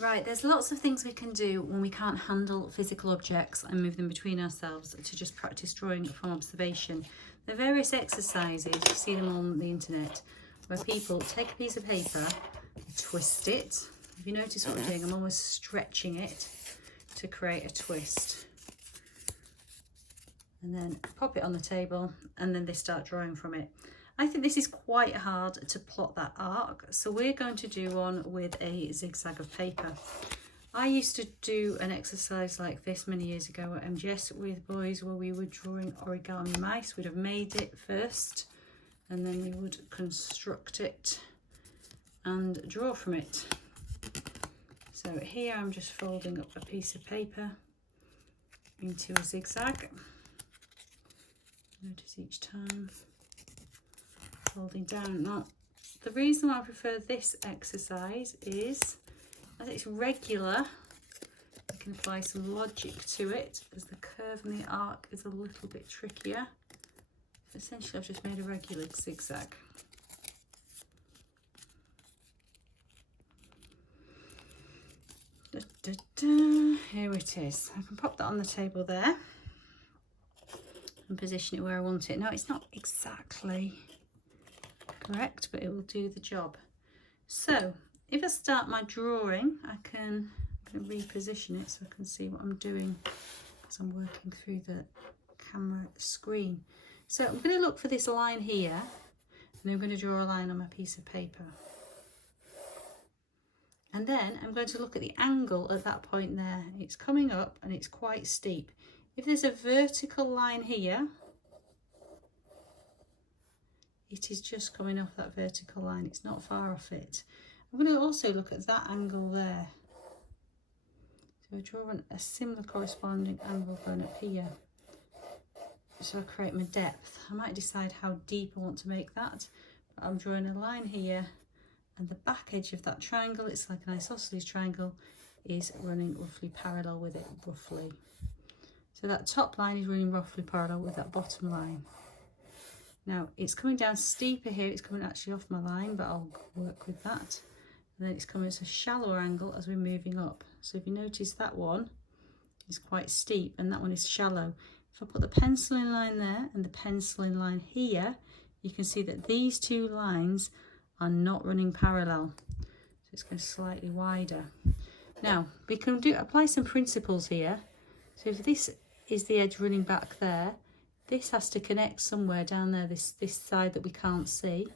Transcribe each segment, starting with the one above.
Right, there's lots of things we can do when we can't handle physical objects and move them between ourselves to just practice drawing from observation. There are various exercises, you see them on the internet, where people take a piece of paper, twist it. If you notice what I'm doing, I'm almost stretching it to create a twist. And then pop it on the table and then they start drawing from it. I think this is quite hard to plot that arc, so we're going to do one with a zigzag of paper. I used to do an exercise like this many years ago at MGS with boys where we were drawing origami mice. We'd have made it first and then we would construct it and draw from it. So here I'm just folding up a piece of paper into a zigzag. Notice each time folding down. Now, the reason why I prefer this exercise is as it's regular, I can apply some logic to it, as the curve and the arc is a little bit trickier. Essentially, I've just made a regular zigzag. Da, da, da. Here it is. I can pop that on the table there and position it where I want it. Now, it's not exactly correct, but it will do the job. So if I start my drawing, I'm going to reposition it so I can see what I'm doing because I'm working through the camera screen. So I'm going to look for this line here and I'm going to draw a line on my piece of paper. And then I'm going to look at the angle at that point there. It's coming up and it's quite steep. If there's a vertical line here, it is just coming off that vertical line. It's not far off it. I'm going to also look at that angle there. So I draw a similar corresponding angle going up here. So I create my depth. I might decide how deep I want to make that. But I'm drawing a line here and the back edge of that triangle, it's like an isosceles triangle, is running roughly parallel with it, roughly. So that top line is running roughly parallel with that bottom line. Now it's coming down steeper here, it's coming actually off my line, but I'll work with that. And then it's coming at a shallower angle as we're moving up. So if you notice that one is quite steep and that one is shallow. If I put the penciling line there and the penciling line here, you can see that these two lines are not running parallel. So it's going slightly wider. Now we can apply some principles here. So if this is the edge running back there, this has to connect somewhere down there, this side that we can't see.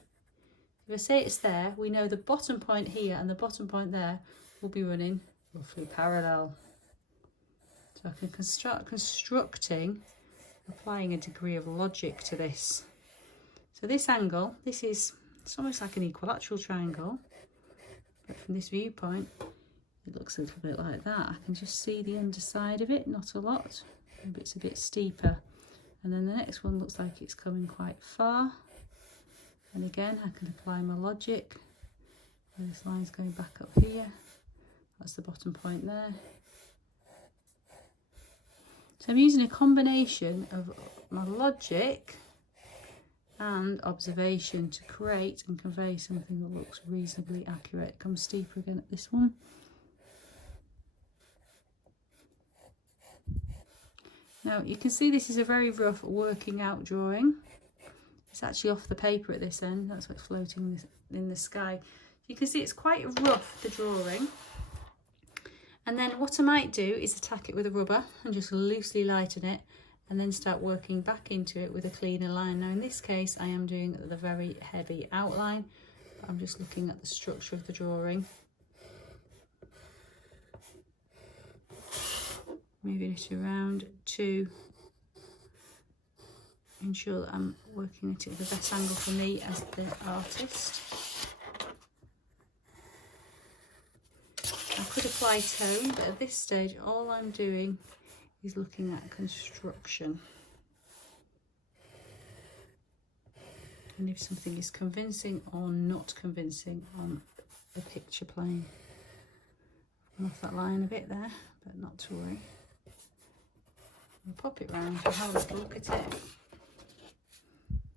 If I say it's there, we know the bottom point here and the bottom point there will be running roughly parallel. So I can start constructing, applying a degree of logic to this. So this angle, it's almost like an equilateral triangle, but from this viewpoint, it looks a little bit like that. I can just see the underside of it, not a lot, maybe it's a bit steeper. And then the next one looks like it's coming quite far. And again, I can apply my logic. This line's going back up here. That's the bottom point there. So I'm using a combination of my logic and observation to create and convey something that looks reasonably accurate. Come steeper again at this one. Now you can see this is a very rough working out drawing. It's actually off the paper at this end, that's what's floating in the sky. You can see it's quite rough, the drawing. And then what I might do is attack it with a rubber and just loosely lighten it and then start working back into it with a cleaner line. Now in this case I am doing the very heavy outline, but I'm just looking at the structure of the drawing. Moving it around to ensure that I'm working at it with the best angle for me as the artist. I could apply tone, but at this stage all I'm doing is looking at construction. And if something is convincing or not convincing on the picture plane. Come off that line a bit there, but not to worry. I'll pop it round and have a little look at it.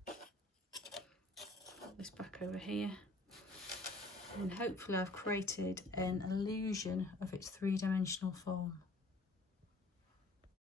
Put this back over here. And hopefully I've created an illusion of its three-dimensional form.